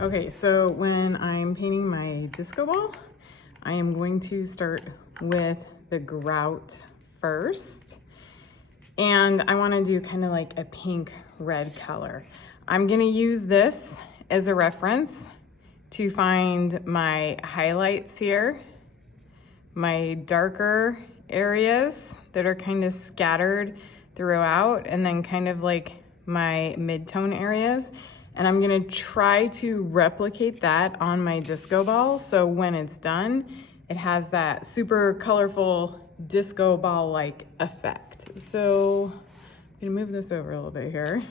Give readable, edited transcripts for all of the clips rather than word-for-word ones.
Okay, so when I'm painting my disco ball, I am going to start with the grout first. And I want to do kind of like a pink red color. I'm going to use this as a reference to find my highlights here, my darker areas that are kind of scattered throughout, and then kind of like my mid-tone areas. And I'm gonna try to replicate that on my disco ball, so when it's done, it has that super colorful disco ball-like effect. So I'm gonna move this over a little bit here.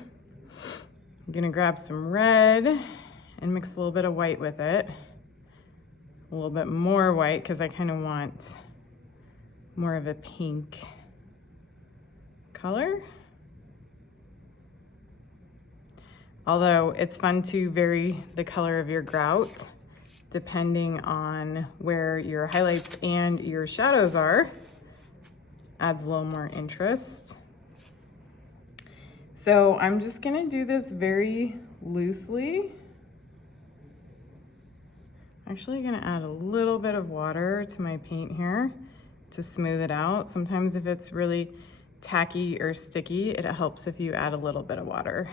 I'm gonna grab some red and mix a little bit of white with it. A little bit more white because I kind of want more of a pink color. Although it's fun to vary the color of your grout depending on where your highlights and your shadows are. Adds a little more interest. So I'm just gonna do this very loosely. Actually gonna add a little bit of water to my paint here to smooth it out. Sometimes if it's really tacky or sticky, it helps if you add a little bit of water.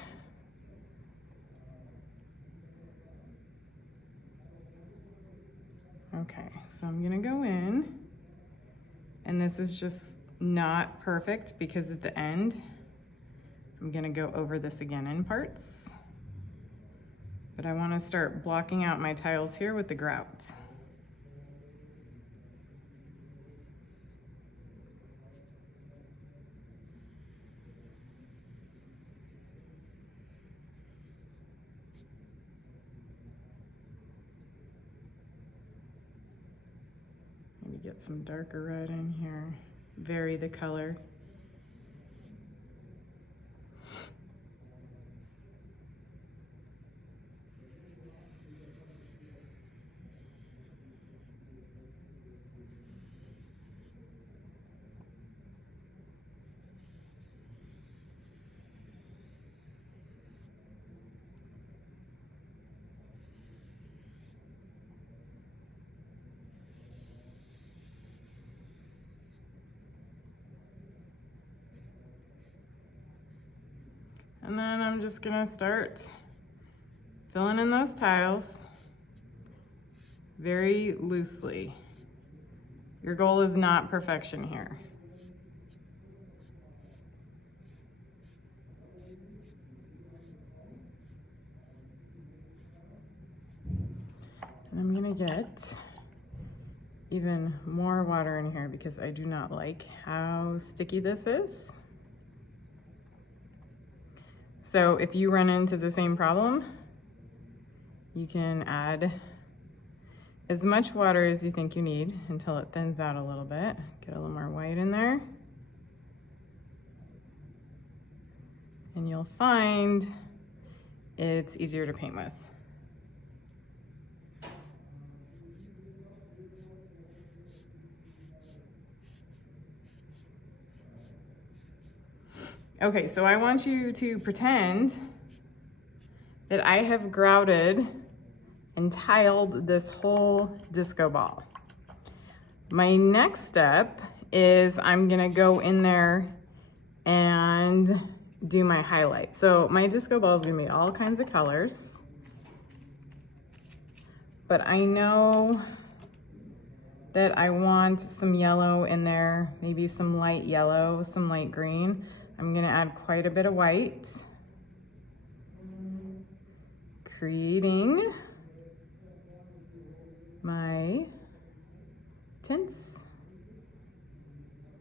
Okay, so I'm gonna go in, and this is just not perfect because at the end, I'm gonna go over this again in parts. But I wanna start blocking out my tiles here with the grout. Maybe get some darker red in here, vary the color. And then I'm just gonna start filling in those tiles very loosely. Your goal is not perfection here. And I'm gonna get even more water in here because I do not like how sticky this is. So if you run into the same problem, you can add as much water as you think you need until it thins out a little bit. Get a little more white in there. And you'll find it's easier to paint with. Okay, so I want you to pretend that I have grouted and tiled this whole disco ball. My next step is I'm gonna go in there and do my highlight. So my disco ball is gonna be all kinds of colors, but I know that I want some yellow in there, maybe some light yellow, some light green. I'm gonna add quite a bit of white, creating my tints.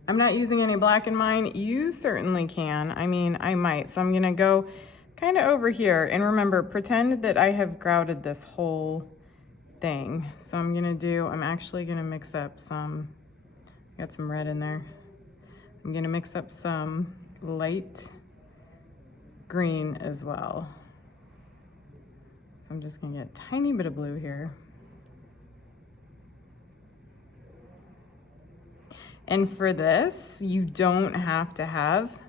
I'm not using any black in mine. You certainly can. I mean, I might. So I'm gonna go kind of over here, and remember, pretend that I have grouted this whole thing. So I'm actually gonna mix up some, got some red in there. I'm gonna mix up some light green as well. So I'm just gonna get a tiny bit of blue here. And for this, you don't have to have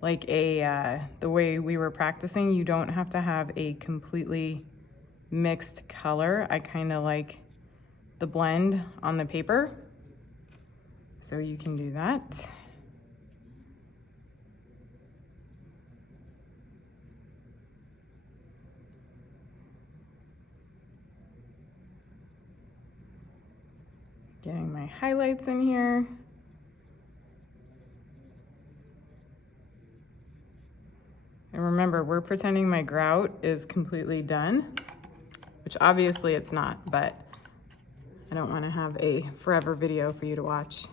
like the way we were practicing, you don't have to have a completely mixed color. I kind of like the blend on the paper. So you can do that. Getting my highlights in here. And remember, we're pretending my grout is completely done, which obviously it's not, but I don't want to have a forever video for you to watch.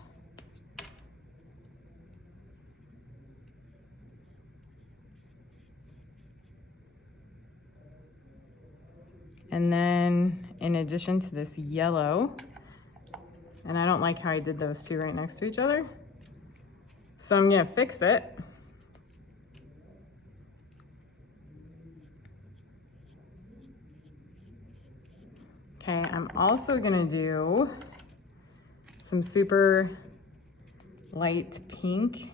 And then in addition to this yellow, and I don't like how I did those two right next to each other, so I'm gonna fix it. Okay, I'm also gonna do some super light pink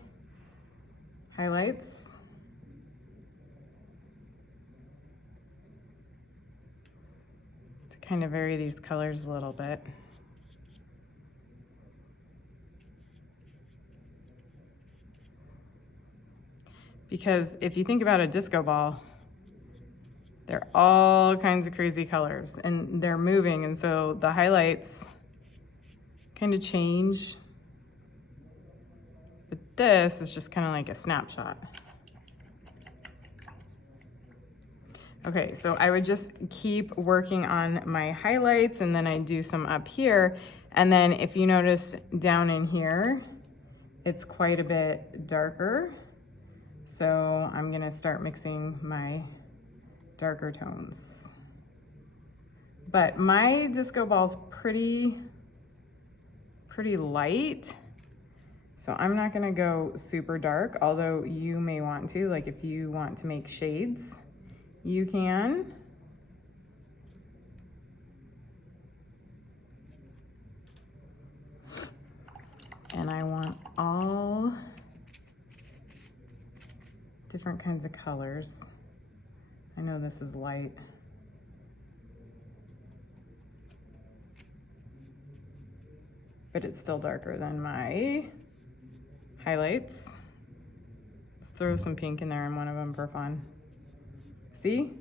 highlights. To kind of vary these colors a little bit. Because if you think about a disco ball, they're all kinds of crazy colors and they're moving, and so the highlights kind of change. But this is just kind of like a snapshot. Okay, so I would just keep working on my highlights, and then I do some up here. And then if you notice down in here, it's quite a bit darker. So I'm gonna start mixing my darker tones. But my disco ball's pretty light, so I'm not gonna go super dark, although you may want to. Like if you want to make shades, you can. And I want all different kinds of colors. I know this is light. But it's still darker than my highlights. Let's throw some pink in there in one of them for fun. See?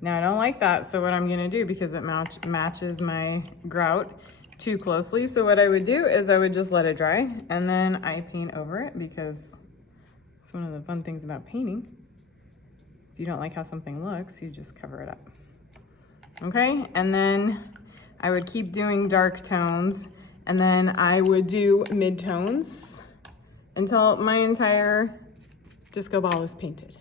Now I don't like that, so what I'm gonna do, because it matches my grout too closely, so what I would do is I would just let it dry and then I paint over it, because it's one of the fun things about painting. If you don't like how something looks, you just cover it up. Okay, and then I would keep doing dark tones, and then I would do mid-tones until my entire disco ball is painted.